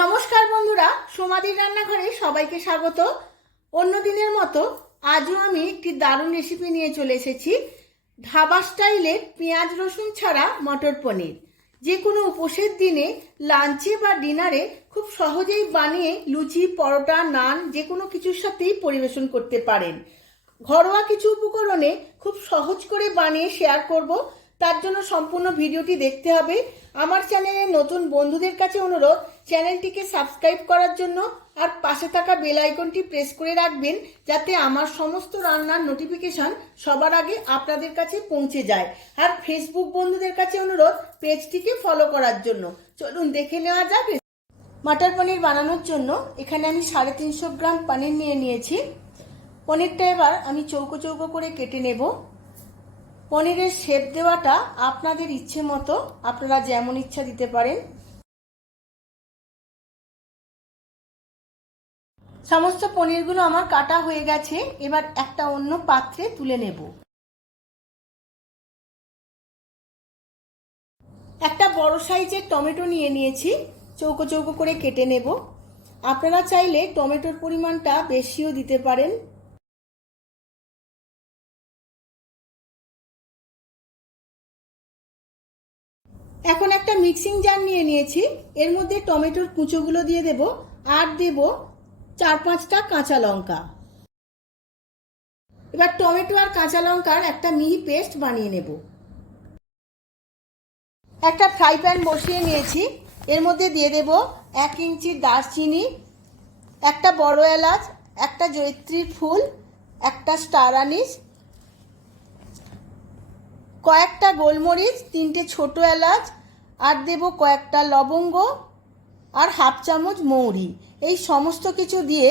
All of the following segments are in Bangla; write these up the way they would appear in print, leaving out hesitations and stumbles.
নমস্কার বন্ধুরা, সোমাদির রান্নাঘরে সবাইকে স্বাগত। অন্য দিনের মতো আজও আমি একটি দারুণ রেসিপি নিয়ে চলে এসেছি। ধাবা স্টাইলের পেঁয়াজ রসুন ছাড়া মটর পনির। যে কোনো উপোসের দিনে লাঞ্চে বা ডিনারে খুব সহজেই বানিয়ে লুচি, পরোটা, নান যে কোনো কিছুর সাথেই পরিবেশন করতে পারেন। ঘরোয়া কিছু উপকরণে খুব সহজ করে বানিয়ে শেয়ার করব, তার জন্য সম্পূর্ণ ভিডিওটি দেখতে হবে। আমার চ্যানেলের নতুন বন্ধুদের কাছে অনুরোধ, চ্যানেলটিকে সাবস্ক্রাইব করার জন্য আর পাশে থাকা বেল আইকনটি প্রেস করে রাখবেন, যাতে আমার সমস্ত রান্নার নোটিফিকেশন সবার আগে আপনাদের কাছে পৌঁছে যায়। আর ফেসবুক বন্ধুদের কাছে অনুরোধ, পেজটিকে ফলো করার জন্য। চলুন দেখে নেওয়া যাক। মটর পনির বানানোর জন্য এখানে আমি 350 গ্রাম পনির নিয়েছি। পনিরটা এবার আমি চৌকো চৌকো করে কেটে নেব। পনিরের শেপ দেওয়াটা আপনাদের ইচ্ছে মতো, আপনারা যেমন ইচ্ছা দিতে পারেন। সমস্ত পনিরগুলো আমার কাটা হয়ে গেছে। এবার একটা অন্য পাত্রে তুলে নেব। একটা বড় সাইজের টমেটো নিয়েছি, চৌকো চৌকো করে কেটে নেব। আপনারা চাইলে টমেটোর পরিমাণটা বেশিও দিতে পারেন। এখন একটা মিক্সিং জার নিয়েছি, এর মধ্যে টমেটোর কুচোগুলো দিয়ে দেব আর দেব 4-5টা কাঁচা লঙ্কা। এবার টমেটো আর কাঁচা লঙ্কার একটা মিহি পেস্ট বানিয়ে নেব। একটা ফ্রাই প্যান বসিয়ে নিয়েছি, এর মধ্যে দিয়ে দেব 1 ইঞ্চি দারচিনি, একটা বড় এলাচ, একটা জয়িত্রীর ফুল, একটা স্টার আনিস, কয়েকটা গোলমরিচ, 3টে ছোট এলাচ, আর দেব কয়েকটা লবঙ্গ আর হাফ চামচ মৌরি। এই সমস্ত কিছু দিয়ে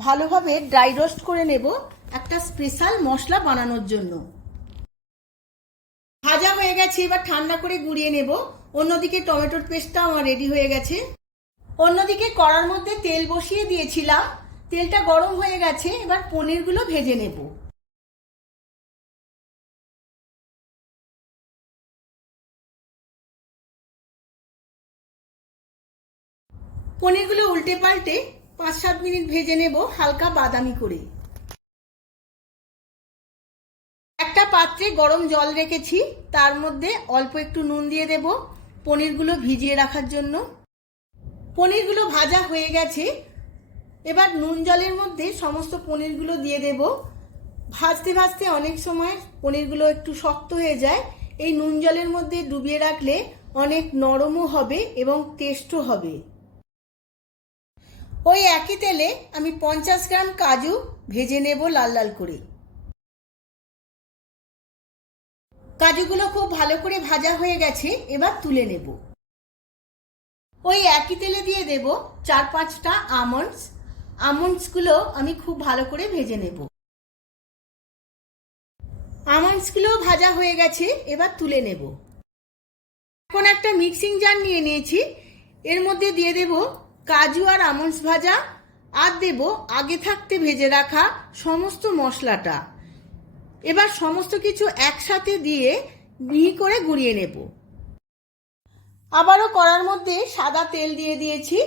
ভালোভাবে ড্রাই রোস্ট করে নেব একটা স্পেশাল মশলা বানানোর জন্য। ভাজা হয়ে গেছে, এবার ঠান্ডা করে গুঁড়িয়ে নেব। অন্যদিকে টমেটোর পেস্টটা আমার রেডি হয়ে গেছে। অন্যদিকে কড়ার মধ্যে তেল বসিয়ে দিয়েছিলাম, তেলটা গরম হয়ে গেছে। এবার পনিরগুলো ভেজে নেব। পনিরগুলো উল্টে পাল্টে 5-7 মিনিট ভেজে নেব হালকা বাদামি করে। একটা পাত্রে গরম জল রেখেছি, তার মধ্যে অল্প একটু নুন দিয়ে দেব পনিরগুলো ভিজিয়ে রাখার জন্য। পনিরগুলো ভাজা হয়ে গেছে, এবার নুন জলের মধ্যে সমস্ত পনিরগুলো দিয়ে দেব। ভাজতে ভাজতে অনেক সময় পনিরগুলো একটু শক্ত হয়ে যায়। এই নুন জলের মধ্যে ডুবিয়ে রাখলে অনেক নরমও হবে এবং টেস্টও হবে। ওই একই তেলে আমি 50 গ্রাম কাজু ভেজে নেব লাল লাল করে। কাজুগুলো খুব ভালো করে ভাজা হয়ে গেছে, এবার তুলে নেব। ওই একই তেলে দিয়ে দেব 4-5টা আমন্ডস। আমন্ডসগুলো আমি খুব ভালো করে ভেজে নেব। আমন্ডসগুলো ভাজা হয়ে গেছে, এবার তুলে নেব। এখন একটা মিক্সিং জার নিয়েছি, এর মধ্যে দিয়ে দেব কাজু আর আমন্ডস ভাজা, আর দেব আগে থাকতে ভেজে রাখা সমস্ত মশলাটা। এবার সমস্ত কিছু একসাথে দিয়ে মিহি করে গুঁড়িয়ে নেব। আবারও কড়ার মধ্যে সাদা তেল দিয়ে দিয়েছি।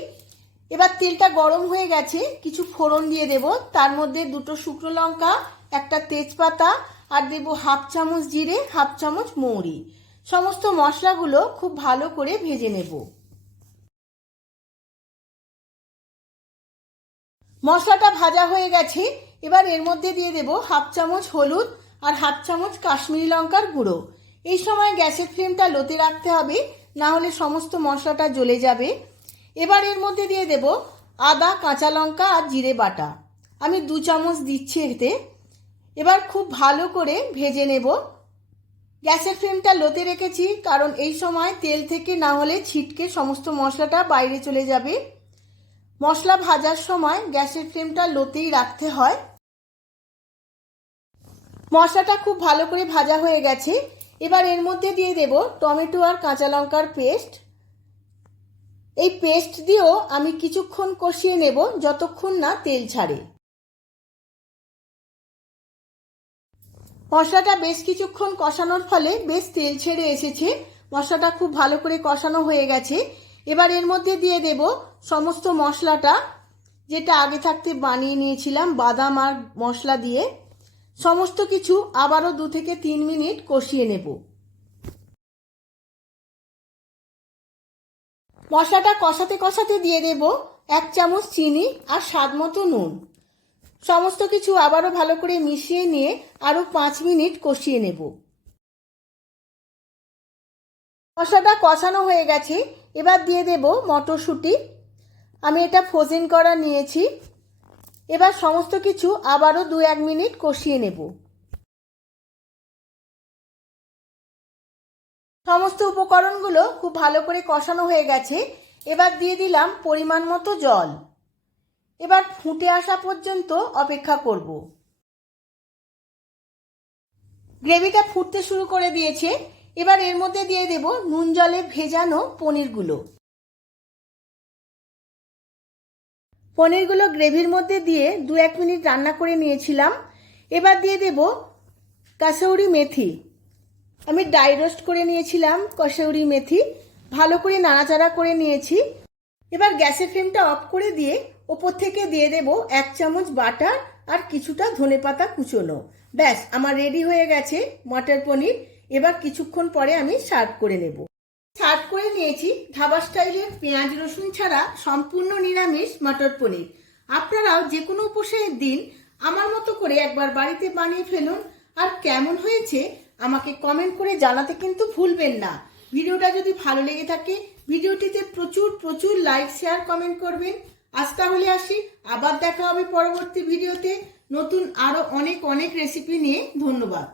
এবার তেলটা গরম হয়ে গেছে, কিছু ফোড়ন দিয়ে দেব। তার মধ্যে 2টো শুকনো লঙ্কা, একটা তেজপাতা, আর দেব হাফ চামচ জিরে, হাফ চামচ মৌরি। সমস্ত মশলাগুলো খুব ভালো করে ভেজে নেব। মশলাটা ভাজা হয়ে গেছে, এবার এর মধ্যে দিয়ে দেব হাফ চামচ হলুদ আর হাফ চামচ কাশ্মীরি লঙ্কার গুঁড়ো। এই সময় গ্যাসের ফ্লেমটা লোতে রাখতে হবে, না হলে সমস্ত মশলাটা জ্বলে যাবে। এবার এর মধ্যে দিয়ে দেব আদা, কাঁচা লঙ্কা আর জিরে বাটা। আমি 2 চামচ দিচ্ছি এতে। এবার খুব ভালো করে ভেজে নেব। গ্যাসের ফ্লেমটা লোতে রেখেছি, কারণ এই সময় তেল থেকে না হলে ছিটকে সমস্ত মশলাটা বাইরে চলে যাবে। মশলা ভাজার সময় গ্যাসের ফ্লেমটা লোতেই রাখতে হয়। মশলাটা খুব ভালো করে ভাজা হয়ে গেছে, এবার এর মধ্যে দিয়ে দেব টমেটো আর কাঁচা লঙ্কার পেস্ট। এই পেস্ট দিয়েও আমি কিছুক্ষণ কষিয়ে নেব, যতক্ষণ না তেল ছাড়ে। মশলাটা বেশ কিছুক্ষণ কষানোর ফলে বেশ তেল ছেড়ে এসেছে। মশলাটা খুব ভালো করে কষানো হয়ে গেছে। এবার এর মধ্যে দিয়ে দেব সমস্ত মশলাটা, যেটা আগে থাকতে বানিয়ে নিয়েছিলাম বাদাম আর মশলা দিয়ে। সমস্ত কিছু আবারও 2 থেকে 3 মিনিট কষিয়ে নেব। মশলাটা কষাতে কষাতে দিয়ে দেব 1 চামচ চিনি আর স্বাদ মতো নুন। সমস্ত কিছু আবারও ভালো করে মিশিয়ে নিয়ে আরও 5 মিনিট কষিয়ে নেব। মশলাটা কষানো হয়ে গেছে, এবার দিয়ে দেব মটরশুঁটি। আমি এটা ফ্রোজেন করা নিয়েছি। এবার সমস্ত কিছু আবারও 2-1 মিনিট কষিয়ে নেব। সমস্ত উপকরণগুলো খুব ভালো করে কষানো হয়ে গেছে। এবার দিয়ে দিলাম পরিমাণ মতো জল। এবার ফুটে আসা পর্যন্ত অপেক্ষা করব। গ্রেভিটা ফুটতে শুরু করে দিয়েছে। এবার এর মধ্যে দিয়ে দেব নুন জলে ভেজানো পনিরগুলো। পনিরগুলো গ্রেভির মধ্যে দিয়ে 2-1 মিনিট রান্না করে নিয়েছিলাম। এবার দিয়ে দেব কাসৌরি মেথি। আমি ড্রাই রোস্ট করে নিয়েছিলাম কসৌরি মেথি, ভালো করে নাড়াচাড়া করে নিয়েছি। এবার গ্যাসের ফ্লেমটা অফ করে দিয়ে ওপর থেকে দিয়ে দেব 1 চামচ বাটার আর কিছুটা ধনেপাতা কুচোনো। ব্যাস, আমার রেডি হয়ে গেছে মটর পনির। এবার কিছুক্ষণ পরে আমি সার্ভ করে নেব। সার্ভ করে নিয়েছি ধাবা স্টাইলের পেঁয়াজ রসুন ছাড়া সম্পূর্ণ নিরামিষ মটর পনির। আপনারাও যে কোনো উপসের দিন আমার মতো করে একবার বাড়িতে বানিয়ে ফেলুন। আর কেমন হয়েছে আমাকে কমেন্ট করে জানাতে কিন্তু ভুলবেন না। ভিডিওটা যদি ভালো লেগে থাকে ভিডিওটিতে প্রচুর প্রচুর লাইক শেয়ার কমেন্ট করবেন। আজ তাহলে আসি, আবার দেখা হবে পরবর্তী ভিডিওতে নতুন আরো অনেক অনেক রেসিপি নিয়ে। ধন্যবাদ।